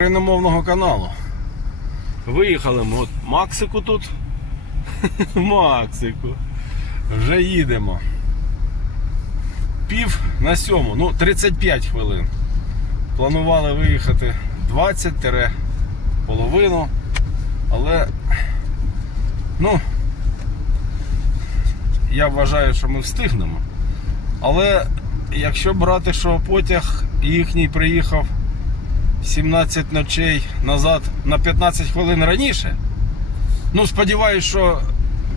україномовного каналу. Виїхали ми от Максику тут. Максику. Вже їдемо. Пів на сьому, ну 35 хвилин. Планували виїхати 20 половину. Але ну я вважаю, що ми встигнемо. Але якщо брати, що потяг їхній приїхав 17 ночей назад на 15 хвилин раніше. Ну, сподіваюсь, що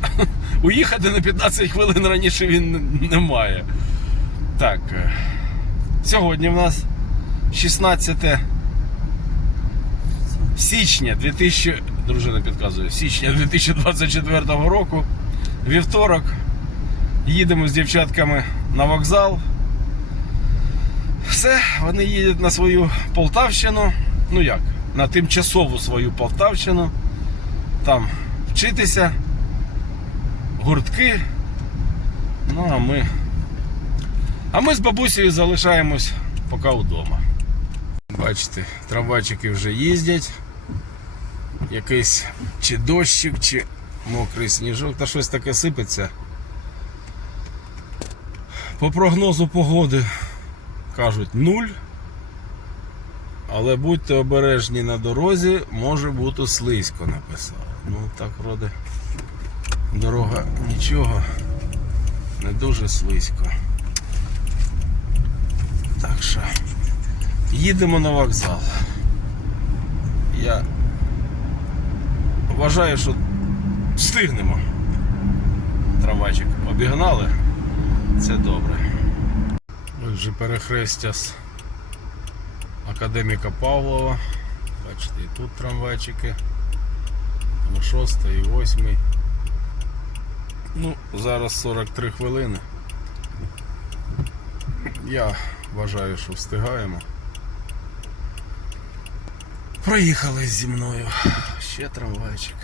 уїхати на 15 хвилин раніше він не має. Так. е, Сьогодні в нас 16 січня 2000, дружина підказує, січня 2024 року. Вівторок. Їдемо з дівчатками на вокзал. Все, вони їдуть на свою Полтавщину. Ну як, на тимчасову свою Полтавщину. Там вчитися, гуртки. Ну, а ми. А ми з бабусею залишаємось поки вдома. Бачите, трамвайчики вже їздять. Якийсь чи дощик, чи мокрий сніжок, та щось таке сипеться. По прогнозу погоди кажуть нуль. Але будьте обережні на дорозі, може бути слизько написали. Ну так вроде дорога нічого, не дуже слизько. Так що їдемо на вокзал. Я вважаю, що встигнемо. Трамвайчик обігнали. Це добре. Ось же перехрестя з академіка Павлова. Бачите, і тут трамвайчики. На 6 і 8. Ну, зараз 43 хвилини. Я вважаю, що встигаємо. Проїхали зі мною. Ще трамвайчик.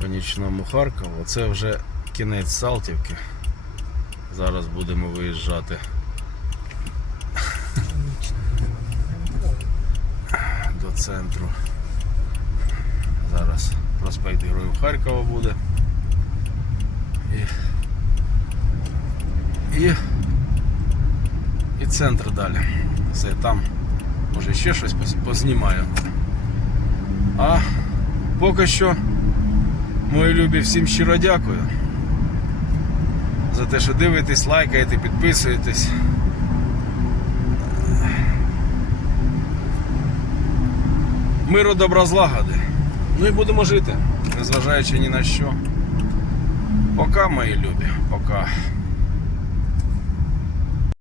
По нічному Харкову. Це вже кінець Салтівки. Зараз будемо виїжджати. До центру. Зараз проспект Героїв Харкова буде. І, і, і центр далі. Все, там може ще щось познімаю. А поки що, мої любі, всім щиро дякую за те, що дивитесь, лайкаєте, підписуєтесь. Миру добра злагоди. Ну і будемо жити, незважаючи ні на що. Пока, мої любі, пока.